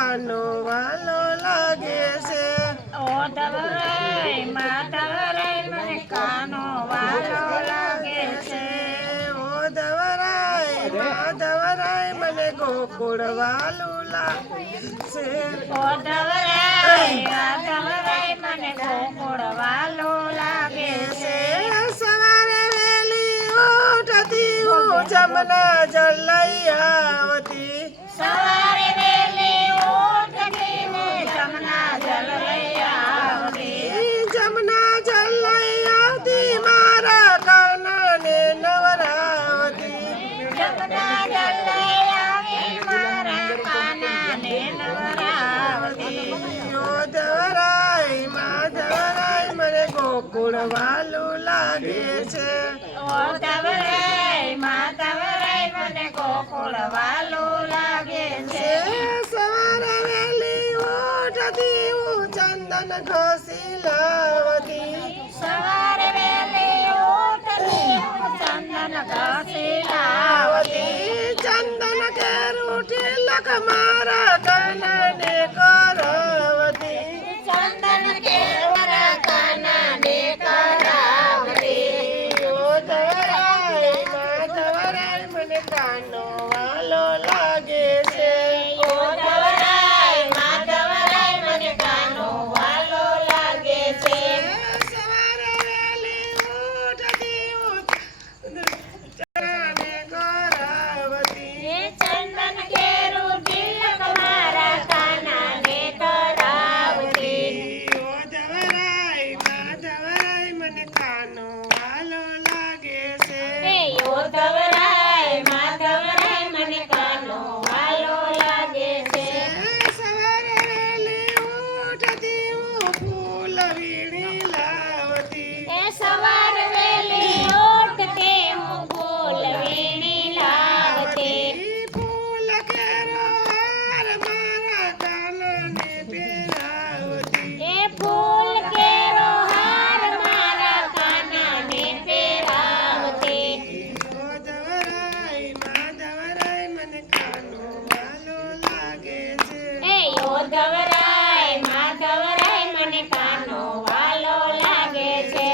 કાનો વાલો લાગે છે. ઓધવરાય માધવરાય મને કાનો વાલો લાગે છે. ઓધવરાય માધવરાય મને ગોકુળ વાલું લાગે છે. ઓધવરાય માધવરાય મને ગોકુળ વાલો લાગે છે. સવારે વહેલી ઉઠતી હું જમના જળ લઈ આવતી. સવારે વહેલી ઉઠતી હું જમના જલ લઈ આવતી. જમના જળ લઈ આવતી મારા કાનાને નવરાવતી. જમના જલ લઈ આવી મારા કાનાને નવરાવતી. ઓધવરાય માધવરાય મને ગોકુળ વાલું લાગે છે. ઓધવરાય માધવરાય મને ગોકુળ વાલો લાગે છે. સવારે વહેલી ઉઠતી હું ચંદન ઘસી લાવતી. સવારે વહેલી ઉઠતી હું ચંદન ઘસી લાવતી. ચંદન કેરું તિલક મારા કાનાને કરાવતી. ચંદન કેવરા કાનાને કરાવતી. ઓધવરાય માધવરાય મને કાનો વાલો લાગે છે. ઓધવરાય માધવરાય મને કાનો વાલો લાગે છે. સવારે વહેલી ઉઠતી હું ચંદને કરાવતી. એ ચંદન કેરું તિલક મારા કાનાને કરાવતી. ઓધવરાય માધવરાય મને કાનો વાલો લાગે છે. એ ઓધવરાય માધવરાય મને કાનો વાલો લાગે છે. સવારે વહેલી ઉઠતી હું ફૂલ વીણી લાવતી. એ સવાર વહેલી ઉઠતી હું ફૂલ વીણી લાવતી. ફૂલ કેરો હાર મારા કાનાને પહેરાવતી. એ ફૂલ કેરો હાર મારા કાનાને પહેરાવતી. ઓધવરાય માધવરાય મને કાનો વાલો લાગે છે. એ ઓધવરાય માધવરાય મને કાનો વાલો લાગે છે.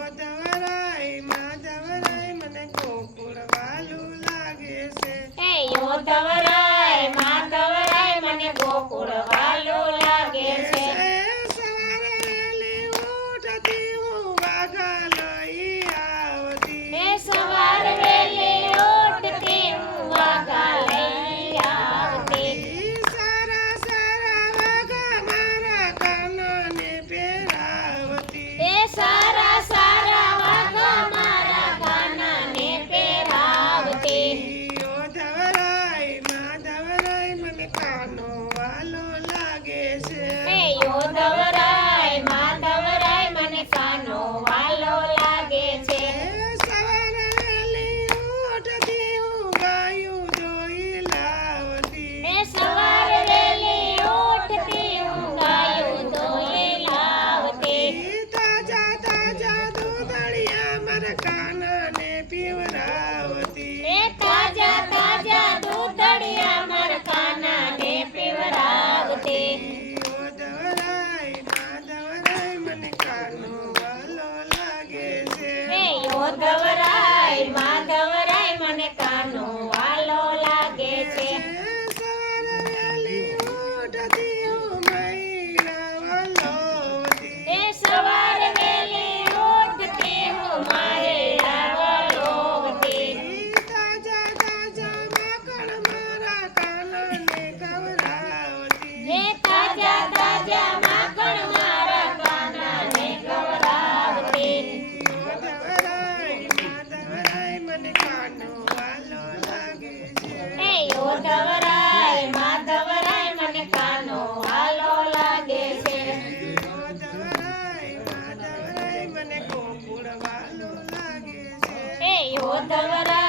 ઓધવરાય માધવરાય મને ગોકુળ વાલું લાગે છે. એ ઓધવરાય માધવરાય મને ગોકુળ વાલો લાગે છે. સવારે વહેલી ઉઠતી હું વાઘા લઈ આવતી. એ સવાર વહેલી ઉઠતી હું વાઘા લઈ આવતી. સારા સારા વાઘા મારા કાનાને પહેરાવતી. એ સારા સારા વાઘા મારા કાનાને પહેરાવતી. ઓધવરાય માધવરાય મને કાનો વાલો લાગે છે. એ ઓધવરાય માધવરાય મને કાનો વાલો લાગે છે. સવારે વહેલી ઉઠતી હું ગાયું દોઈ લાવતી. એ સવાર વહેલી ઉઠતી હું ગાયું દોઈ લાવતી. તાજા તાજા દૂધળિયા મારા કાનાને પીવરાવતી. એ તાજા તાજા દૂધળિયા મારા કાનાને પીવરાવતી. ઓધવરાય માધવરાય મને કાનો વાલો લાગે છે. એ ઓધવરાય માધવરાય મને કાનો વાલો લાગે છે. સવારે વહેલી ઉઠતી હું મૈણા વલોવતી. એ સવાર વહેલી ઉઠતી હું મારા વલોવતી. તાજા તાજા માખણ મારા કાનાને ખવડાવતી. એ તાજા તાજા માખણ મારા કાનાને ખવડાવતી. ઓધવરાય માધવરાય મને કાનો વાલો લાગે છે. એ ઓધવરાય માધવરાય મને કાનો વાલો લાગે છે. ઓધવરાય માધવરાય મને ગોકુળ વાલો લાગે છે. એ ઓધવરાય